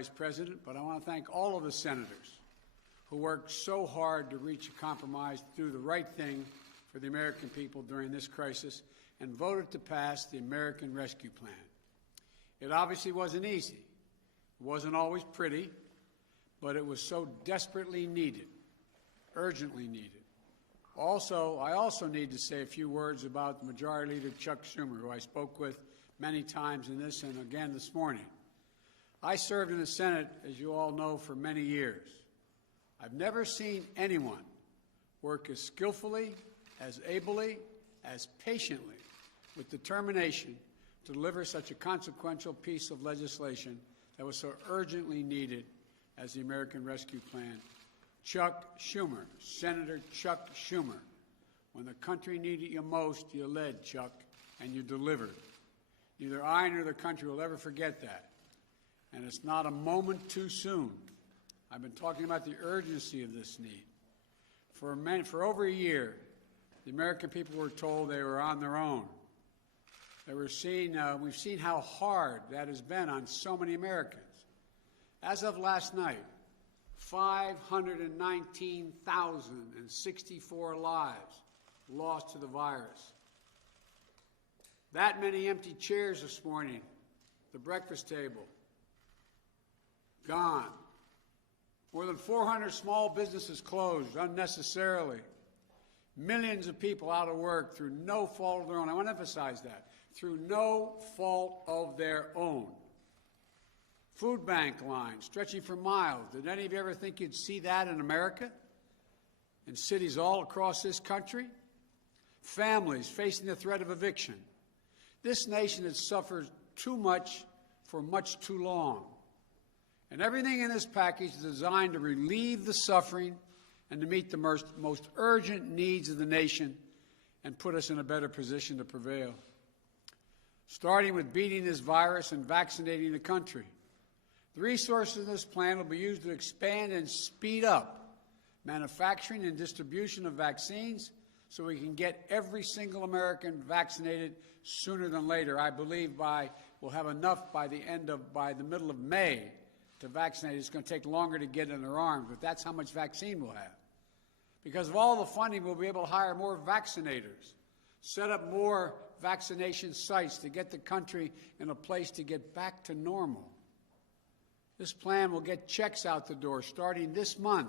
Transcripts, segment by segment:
Vice President, but I want to thank all of the senators who worked so hard to reach a compromise, to do the right thing for the American people during this crisis, and voted to pass the American Rescue Plan. It obviously wasn't easy. It wasn't always pretty, but it was so desperately needed, urgently needed. I also need to say a few words about Majority Leader Chuck Schumer, who I spoke with many times in this and again this morning. I served in the Senate, as you all know, for many years. I've never seen anyone work as skillfully, as ably, as patiently, with determination to deliver such a consequential piece of legislation that was so urgently needed as the American Rescue Plan. Chuck Schumer, Senator Chuck Schumer. When the country needed you most, you led, Chuck, and you delivered. Neither I nor the country will ever forget that. And it's not a moment too soon. I've been talking about the urgency of this need. For over a year, the American people were told they were on their own. We've seen how hard that has been on so many Americans. As of last night, 519,064 lives lost to the virus. That many empty chairs this morning, the breakfast table, gone. More than 400 small businesses closed unnecessarily. Millions of people out of work through no fault of their own. I want to emphasize that. Through no fault of their own. Food bank lines stretching for miles. Did any of you ever think you'd see that in America? In cities all across this country? Families facing the threat of eviction. This nation has suffered too much for much too long. And everything in this package is designed to relieve the suffering and to meet the most urgent needs of the nation and put us in a better position to prevail. Starting with beating this virus and vaccinating the country. The resources in this plan will be used to expand and speed up manufacturing and distribution of vaccines so we can get every single American vaccinated sooner than later. I believe we'll have enough by the middle of May to vaccinate. It's going to take longer to get in their arms, but that's how much vaccine we'll have. Because of all the funding, we'll be able to hire more vaccinators, set up more vaccination sites to get the country in a place to get back to normal. This plan will get checks out the door starting this month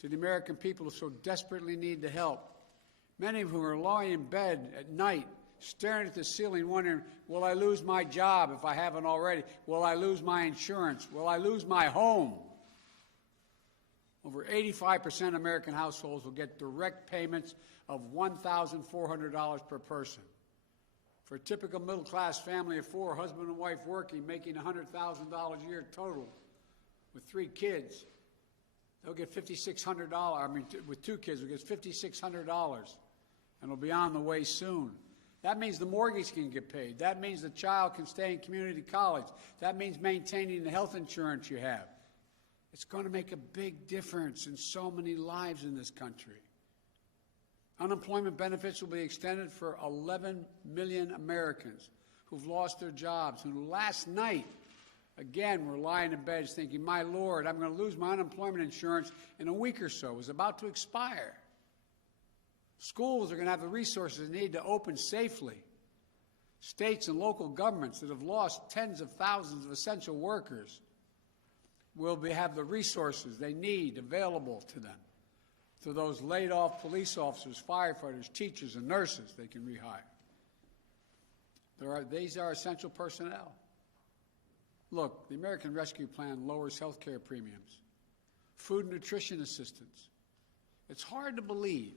to the American people who so desperately need the help. Many of whom are lying in bed at night, staring at the ceiling, wondering, will I lose my job if I haven't already? Will I lose my insurance? Will I lose my home? Over 85% of American households will get direct payments of $1,400 per person. For a typical middle-class family of four, husband and wife working, making $100,000 a year total, with 3 kids, they'll get $5,600. I mean, with 2 kids, they'll get $5,600, and it'll be on the way soon. That means the mortgage can get paid. That means the child can stay in community college. That means maintaining the health insurance you have. It's going to make a big difference in so many lives in this country. Unemployment benefits will be extended for 11 million Americans who've lost their jobs, who last night, again, were lying in bed thinking, my Lord, I'm going to lose my unemployment insurance in a week or so. It was about to expire. Schools are going to have the resources they need to open safely. States and local governments that have lost tens of thousands of essential workers will have the resources they need available to them. To those laid-off police officers, firefighters, teachers, and nurses they can rehire. These are essential personnel. Look, the American Rescue Plan lowers health care premiums, food and nutrition assistance. It's hard to believe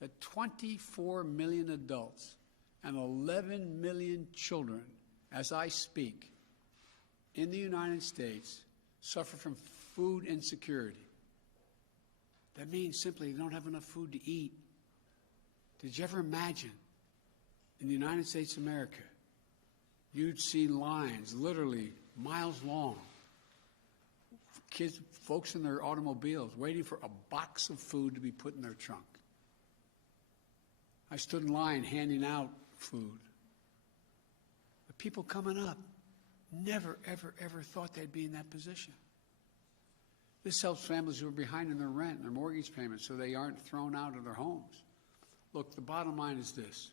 that 24 million adults and 11 million children, as I speak, in the United States suffer from food insecurity. That means simply they don't have enough food to eat. Did you ever imagine in the United States of America, you'd see lines literally miles long, folks in their automobiles waiting for a box of food to be put in their trunk? I stood in line handing out food. The people coming up never, ever, ever thought they'd be in that position. This helps families who are behind in their rent and their mortgage payments so they aren't thrown out of their homes. Look, the bottom line is this.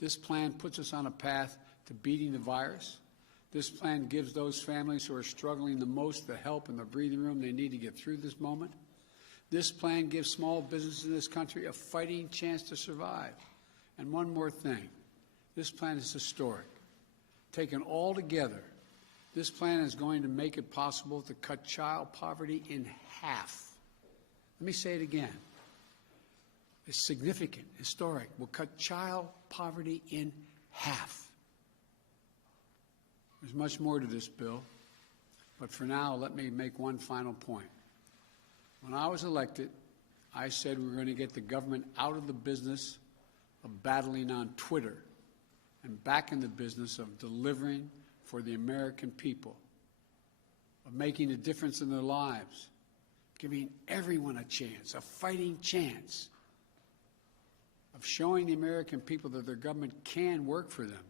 This plan puts us on a path to beating the virus. This plan gives those families who are struggling the most the help and the breathing room they need to get through this moment. This plan gives small businesses in this country a fighting chance to survive. And one more thing. This plan is historic. Taken all together, this plan is going to make it possible to cut child poverty in half. Let me say it again. It's significant, historic. We'll cut child poverty in half. There's much more to this bill, but for now, let me make one final point. When I was elected, I said we were going to get the government out of the business of battling on Twitter and back in the business of delivering for the American people, of making a difference in their lives, giving everyone a chance, a fighting chance, of showing the American people that their government can work for them.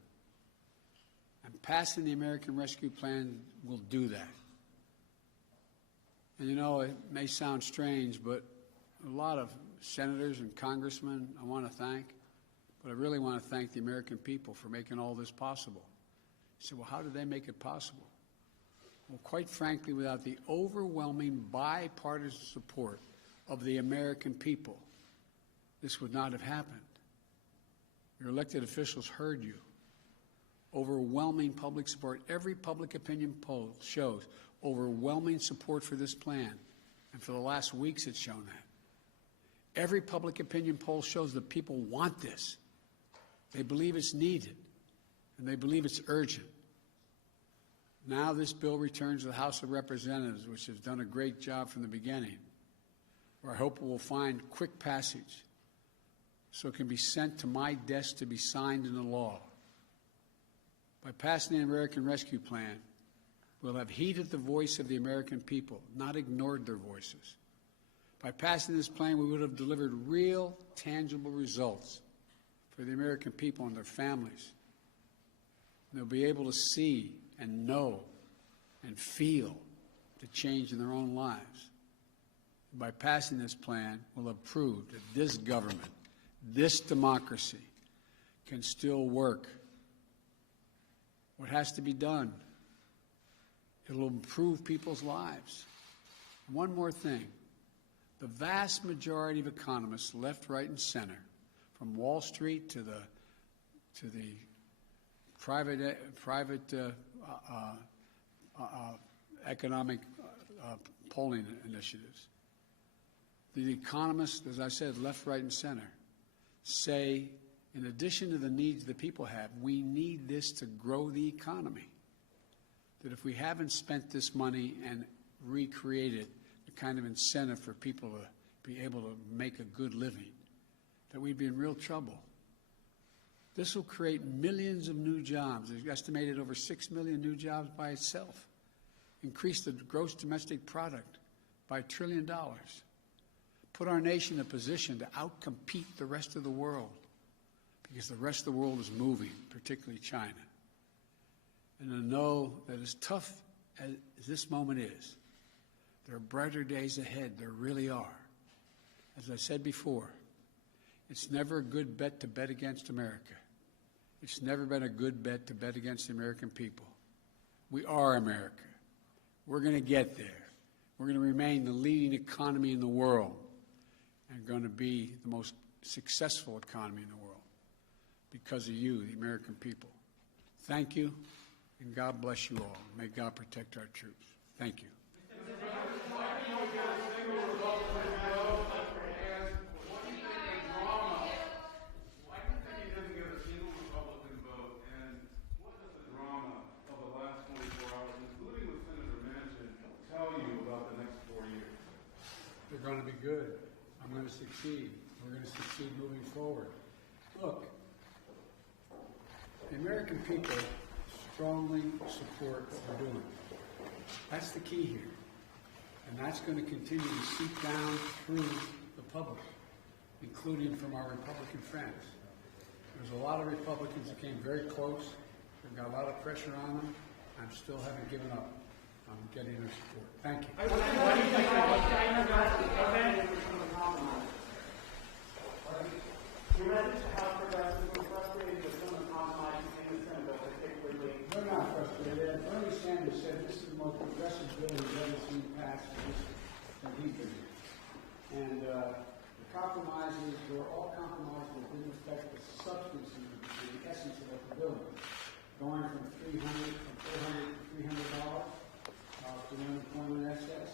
And passing the American Rescue Plan will do that. And you know, it may sound strange, but a lot of senators and congressmen I want to thank, but I really want to thank the American people for making all this possible. You say, well, how did they make it possible? Well, quite frankly, without the overwhelming bipartisan support of the American people, this would not have happened. Your elected officials heard you. Overwhelming public support. Every public opinion poll shows overwhelming support for this plan. And for the last weeks, it's shown that. Every public opinion poll shows that people want this. They believe it's needed, and they believe it's urgent. Now this bill returns to the House of Representatives, which has done a great job from the beginning, where I hope it will find quick passage so it can be sent to my desk to be signed into law. By passing the American Rescue Plan, we'll have heeded the voice of the American people, not ignored their voices. By passing this plan, we would have delivered real, tangible results for the American people and their families. And they'll be able to see and know and feel the change in their own lives. And by passing this plan, we'll have proved that this government, this democracy, can still work. What has to be done? It'll improve people's lives. One more thing. The vast majority of economists, left, right, and center, from Wall Street to the private economic polling initiatives, the economists, as I said, left, right, and center, say, in addition to the needs the people have, we need this to grow the economy. That if we haven't spent this money and recreated the kind of incentive for people to be able to make a good living, that we'd be in real trouble. This will create millions of new jobs. There's estimated over 6 million new jobs by itself. Increase the gross domestic product by $1 trillion. Put our nation in a position to outcompete the rest of the world, because the rest of the world is moving, particularly China. And to know that as tough as this moment is, there are brighter days ahead. There really are. As I said before, it's never a good bet to bet against America. It's never been a good bet to bet against the American people. We are America. We're going to get there. We're going to remain the leading economy in the world and going to be the most successful economy in the world because of you, the American people. Thank you, and God bless you all. May God protect our troops. Thank you. They're going to be good. I'm going to succeed. We're going to succeed moving forward. Look, the American people strongly support what we're doing. That's the key here. And that's going to continue to seep down through the public, including from our Republican friends. There's a lot of Republicans that came very close. They've got a lot of pressure on them. I still haven't given up on getting their support. Thank you. What do you think your message to House progressives were frustrated with some of the compromises in the Senate bill, particularly? They're not frustrated. Bernie Sanders said this is the most progressive bill he's ever seen passed since he's been here. And the compromises were all compromises that didn't affect the substance and the essence of what the bill is. Going from $400 to $300 for the unemployment excess,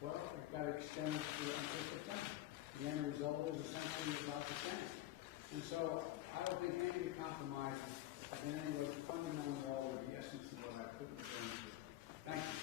well, it got extended to until September. The end result is essentially about the same. And so I don't think any of the compromises have in any way fundamentally alter the essence of what I put in the bill. Thank you.